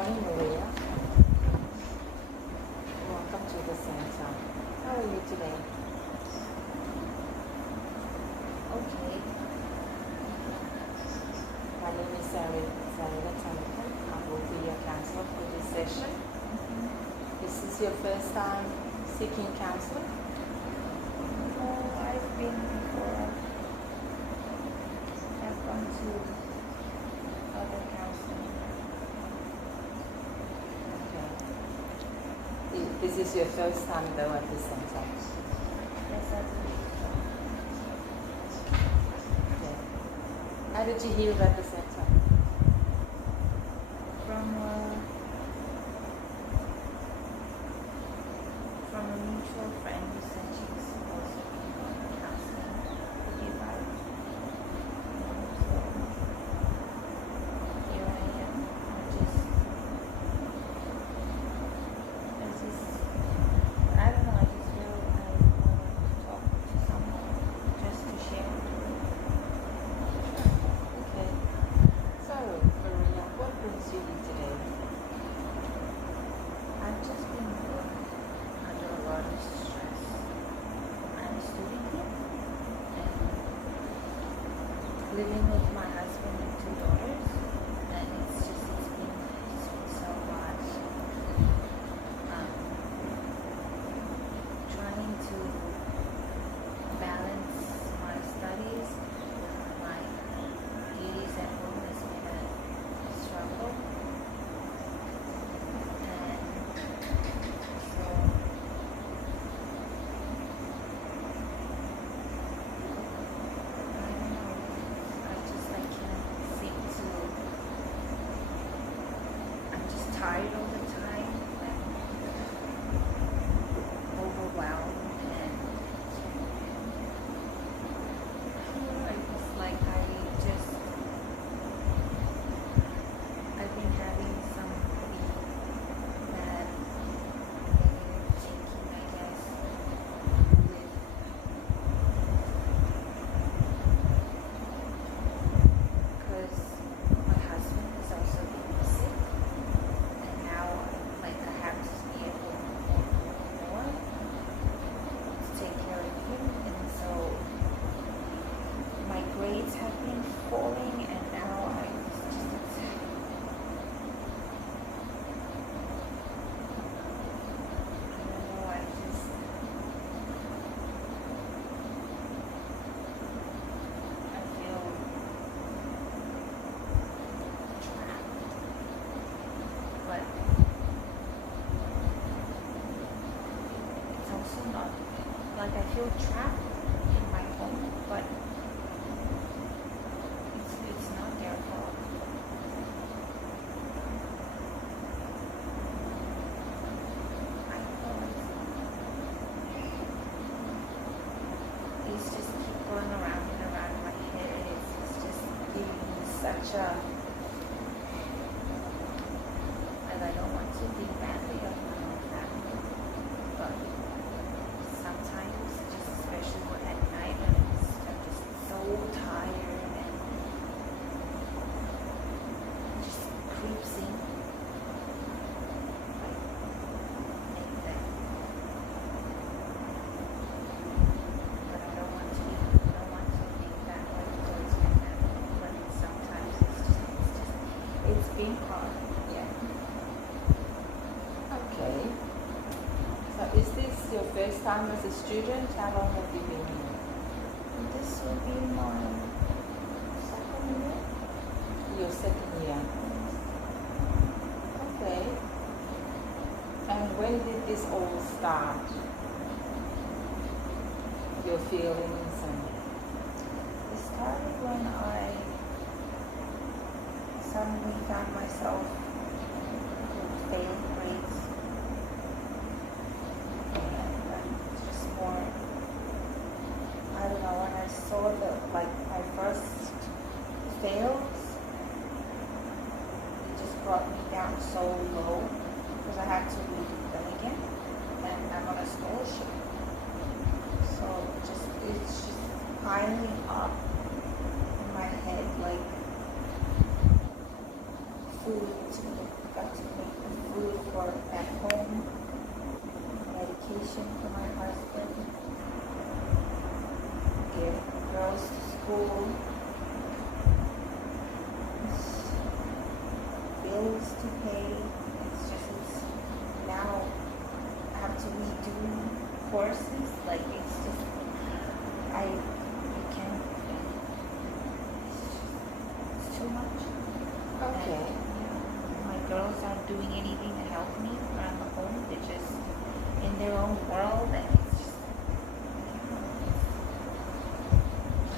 morning, Maria. Welcome to the center. How are you today? Okay. My name is Sarah Thompson. I will be your counselor for this session. Is this your first time seeking counseling? No, I've been before. I've gone to other counseling. Okay. This is your first time though at the center? Yes, I believe so. Okay. How did you hear about the center? From a mutual friend who said she was supposed to be going to counseling with you guys. So here I am. I don't know, I just feel I want to talk to someone just to share. Okay. So, Maria, what brings you here today? I've just been under a lot of stress. I'm a student here and living with my husband and 2 daughters, and it's been so much. Trying to balance my studies with my duties at home has been a struggle. And so I don't know. I can't seem to. I'm just tired all the time and overwhelmed, and it's like I've been having some pretty bad negative thinking, I guess, because my husband is also being sick, and now I have to be able more to take care of him, and so my grades have been falling, and now I don't know, I feel trapped, but it's also not, I feel trapped in my home, but it's not their fault. I don't know. It's just keep going around and around in my head. It's just giving me such a, and I don't want to be badly of my own family, but sometimes, just especially at night, when I'm just so tired, and it just creeps in. But I don't want to think that way towards my family, but sometimes it's been hard. Yeah. Okay. So is this your first time as a student? How long have you been here? This will be my second year. Your second year. Okay. And when did this all start? Your feelings and It started when I suddenly found myself with failing grades. And it's just more, I don't know, when I saw my first fails, it just brought me down so low because I had to redo them again, and I'm on a scholarship. So it's just piling up in my head, like food got to make the food for at home, medication for my husband, get girls to school, bills to pay. It's now I have to redo courses. Like it's just you can't. It's too much. Okay. And my girls aren't doing anything to help me around the home. They're just in their own world, and it's just.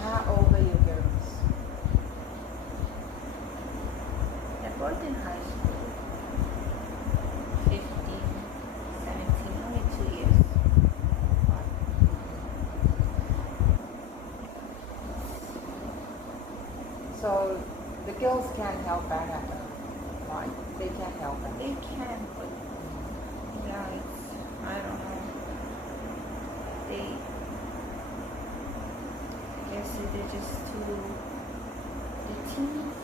How old are your girls? They're both in high school. 15, 17, only 2 years. So the girls can't help out at home, right? They can't help out. They can, but yeah, I don't know. I guess they're just too, they're teens.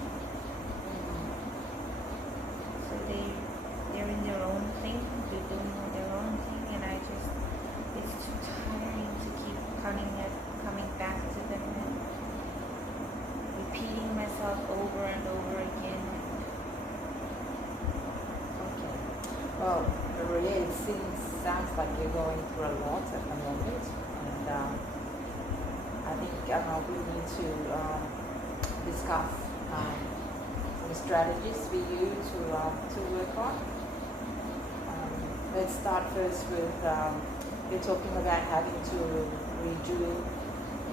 So they're in their own thing, they're doing their own thing, and it's too tiring to keep coming back to them and repeating myself over and over again. Okay. Well, Maria, it sounds like you're going through a lot at the moment, and I think we need to discuss some strategies for you to work on. Let's start first with you're talking about having to redo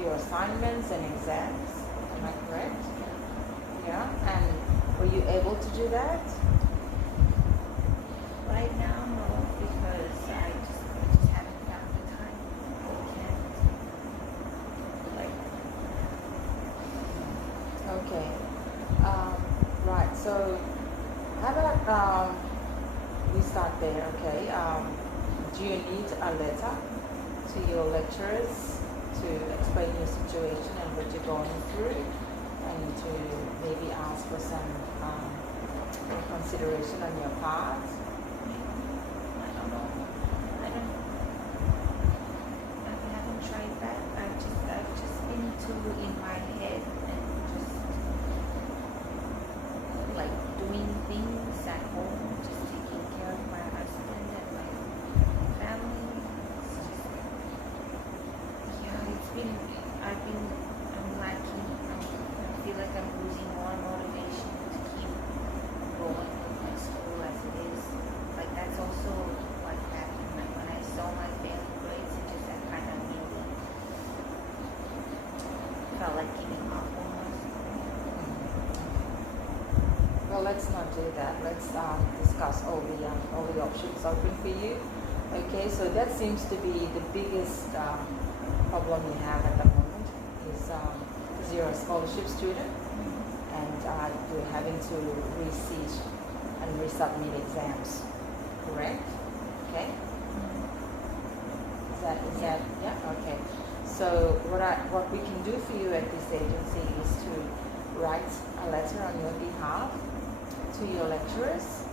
your assignments and exams. Am I correct? Yeah. And were you able to do that? Right now, no, because I just haven't found the time. I can't, like, Okay. Right. So, how about we start there? Okay. Do you need a letter to your lecturers to explain your situation and what you're going through, and to maybe ask for some consideration on your part? I don't know. I haven't tried that. I've just been too in my head and just like doing things at home, just taking care of my husband and my family. It's just, yeah, I'm lacking. I feel like I'm losing more motivation to keep going with my school as it is. Like that's also what happened. Like when I saw my failing grades, it just that kind of made me felt like giving up almost. Well, let's not do that. Let's discuss all the options open for you. Okay, so that seems to be the biggest problem you have at the moment is you're a scholarship student and you're having to resit and resubmit exams, correct? Okay. Is that yeah? Okay. So what we can do for you at this agency is to write a letter on your behalf to your lecturers.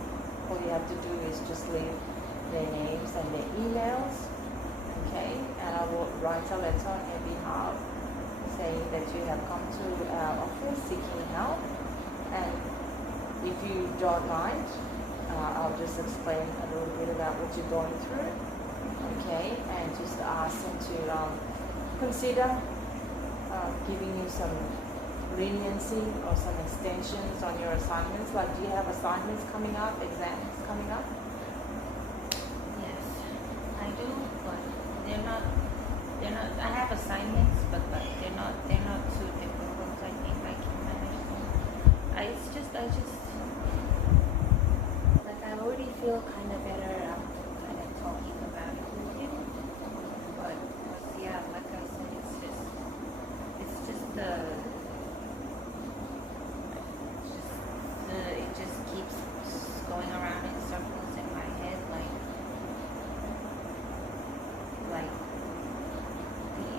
All you have to do is just leave their names and their emails, okay? And I will write a letter on your behalf saying that you have come to our office seeking help, and if you don't mind, I'll just explain a little bit about what you're going through, okay? And just ask them to consider giving you some leniency or some extensions on your assignments. Like, do you have assignments coming up, exams coming up? Yes, I do, but they're not. I have assignments, but they're not too difficult. I think I can manage them. I already feel kind of better after kind of talking about it with you. But yeah, like I said, it's just it just keeps going around in circles in my head, like the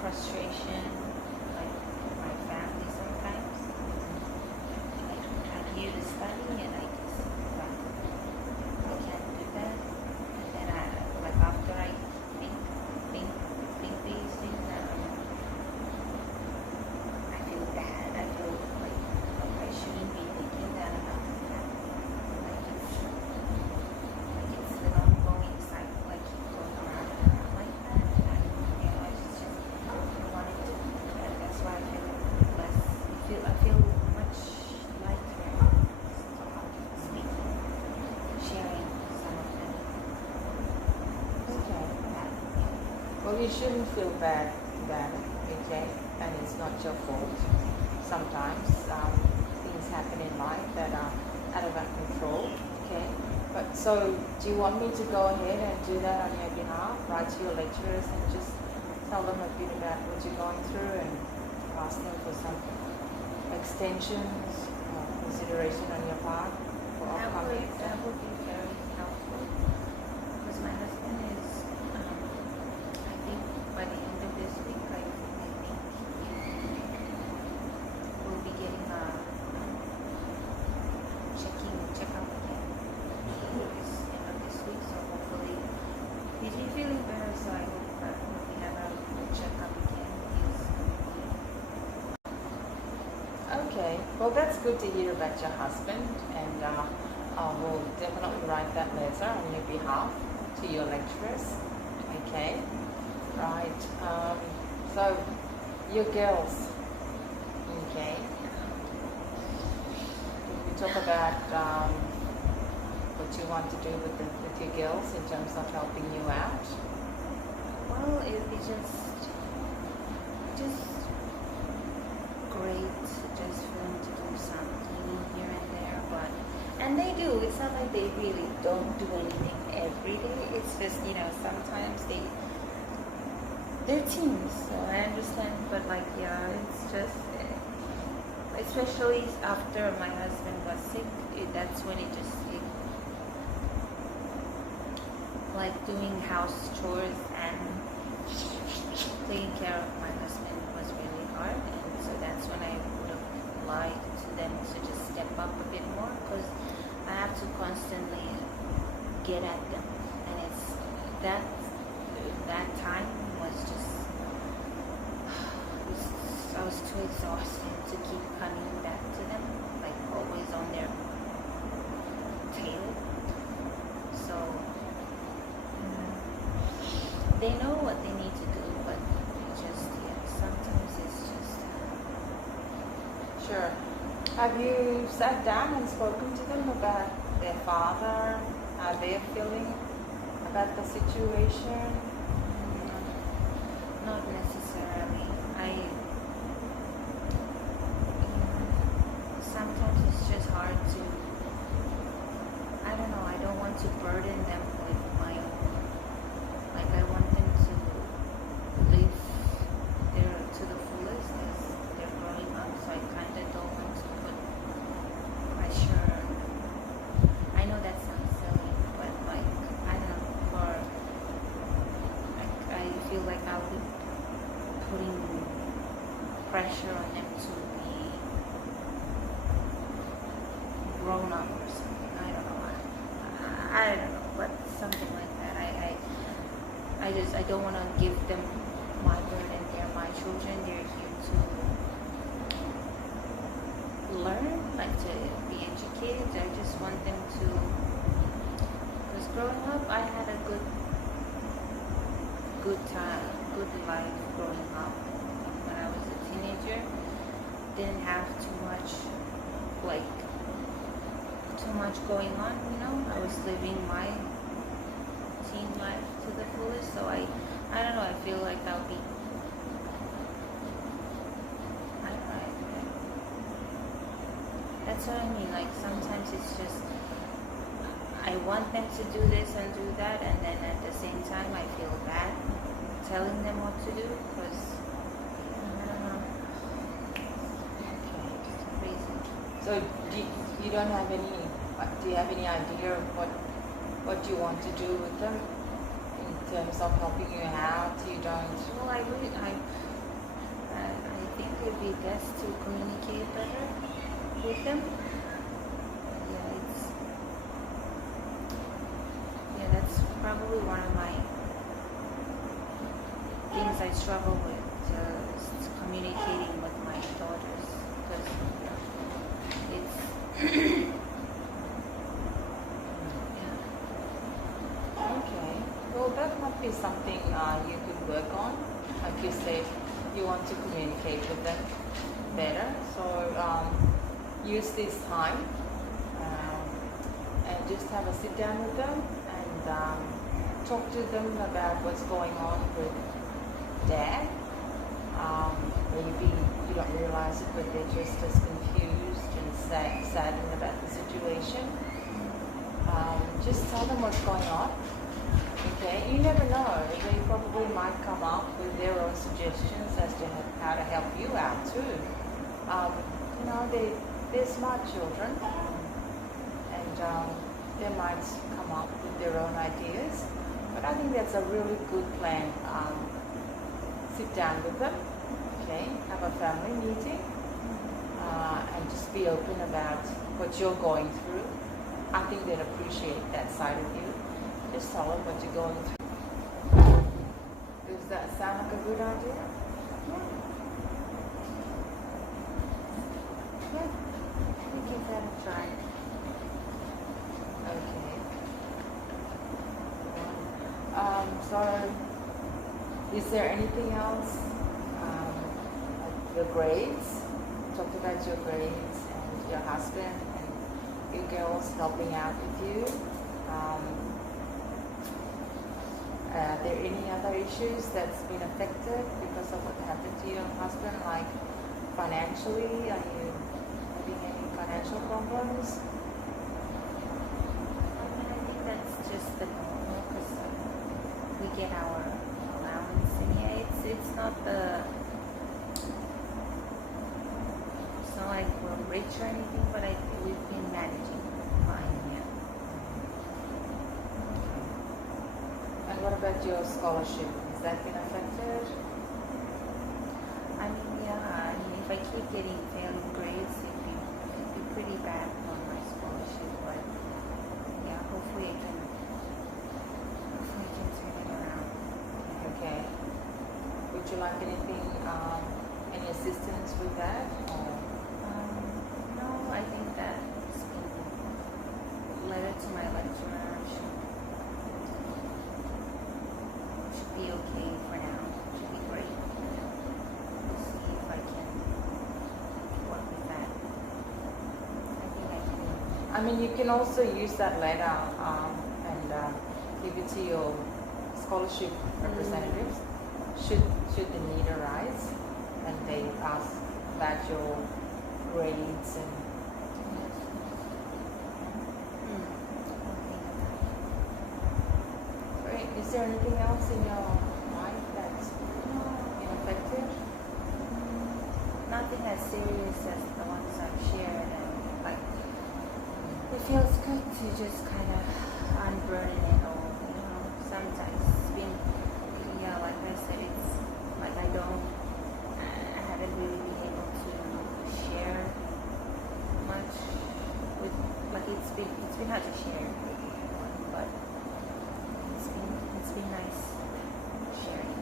frustration, like my family sometimes. Like you, Well, you shouldn't feel bad about it, okay? And it's not your fault. Sometimes things happen in life that are out of our control, okay? But so, do you want me to go ahead and do that on your behalf? Write to your lecturers and just tell them a bit about what you're going through and ask them for some extensions or consideration on your part for upcoming exams? That would be very helpful because my husband is, I think by the end of this week, I think we'll be getting a checkup again this end of this week. So hopefully he's been feeling better. So I hope that when we have a checkup again, Okay, well that's good to hear about your husband, and I will definitely write that letter on your behalf to your lecturers. Okay, right. So your girls. Okay. We talk about what you want to do with your girls in terms of helping you out. well, it'd be just great just for them to do something here and there, and they do. It's not like they really don't do anything every day. It's just sometimes they're teens, so I understand. But it's just especially after my husband was sick, that's when it like doing house chores and taking care of my husband was really hard, and so that's when I would have liked them to just step up a bit more because I have to constantly get at them, and it's that time was just I was too exhausted to keep coming back to them, like always on their tail. So they know what they need to do, but sometimes it's just Sure. Have you sat down and spoken to them about their father, how they're feeling about the situation? not necessarily. Sometimes it's just hard to. I don't know. I don't want to burden them with my own. Like I want them to live to the fullest as they're growing up. So I kind of don't want to put pressure. I know that sounds silly, but I don't know. I feel like I'll be putting pressure on them to be grown up or something. I don't know. I don't know, but something like that. I don't want to give them my burden. They're my children. They're here to learn, like to be educated. I just want them to. Because growing up, I had a good time, good life growing up. When I was a teenager, didn't have too much going on. I was living my teen life to the fullest. So I don't know. I feel like I'll be. I don't know. That's what I mean. Like sometimes it's just I want them to do this and do that, and then at the same time I feel bad telling them what to do because I don't know. Okay. It's crazy. So you don't have any? Do you have any idea of what you want to do with them in terms of helping you out? You don't. Well, I think it'd be best to communicate better with them. That's probably one of my things I struggle with, is communicating with my daughters, because it's Okay. Well, that might be something you could work on. Like you said, you want to communicate with them better. So use this time and just have a sit down with them and talk to them about what's going on with dad. Maybe you don't realize it, but they're just as confused and saddened about the situation. Just tell them what's going on. Okay, you never know. They probably might come up with their own suggestions as to how to help you out too. They're smart children, and they might come up with their own ideas. But I think that's a really good plan. Sit down with them, okay, have a family meeting, and just be open about what you're going through. I think they'd appreciate that side of you. Just tell them what you're going through. Does that sound like a good idea? Yeah. Yeah. We give that a try. Okay. So, is there anything else? Like your grades? Talked about your grades and your husband and your girls helping out with you. Are there any other issues that's been affected because of what happened to your husband, like financially? Are you having any financial problems? I think that's just the normal because we get our allowance, and yeah, it's not like we're rich or anything, but we've been managing fine. Yeah. And what about your scholarship? Has that been affected? I mean, if I keep getting failing grades, it'd be pretty bad on my scholarship. But yeah, hopefully I can turn it around. Okay. Would you like anything, any assistance with that? No, I think that letter to my lecturer should be okay for now. Should be great. We'll see if I can work with that. I think I can. I mean, you can also use that letter and give it to your scholarship representatives. Should the need arise, and they ask about your grades and. Great. Is there anything else in your life that's been affected? Nothing as serious as the ones I've shared, and like it feels good to just kind of unburden it all. Sometimes it's been, yeah, like I said, it's like I haven't really been able to share much with, like it's been hard to share with everyone, but it's been nice sharing.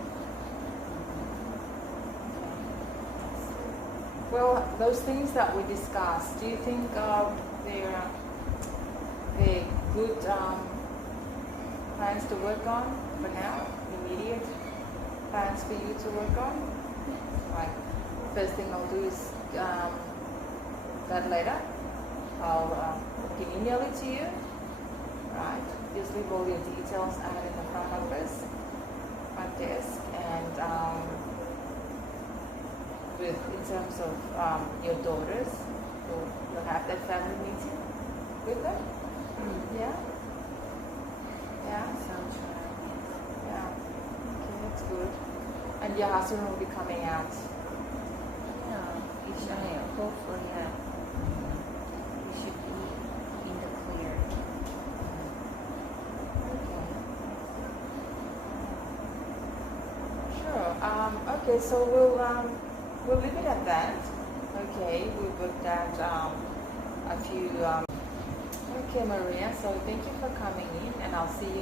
Well, those things that we discussed, do you think they're good plans to work on for now? Immediate plans for you to work on? Like, first thing I'll do is that letter. I'll can email it to you, right? Just leave all your details out in the front office, front desk, and in terms of your daughters, you'll have that family meeting with them. Yeah. Yeah. Sounds right. Yeah. Okay, that's good. And your husband will be coming out. Yeah, hopefully, yeah. We should be in the clear. Okay. Sure. Okay, so we'll leave it at that. Okay, we worked out a few. Okay, Maria. So thank you for coming in, and I'll see you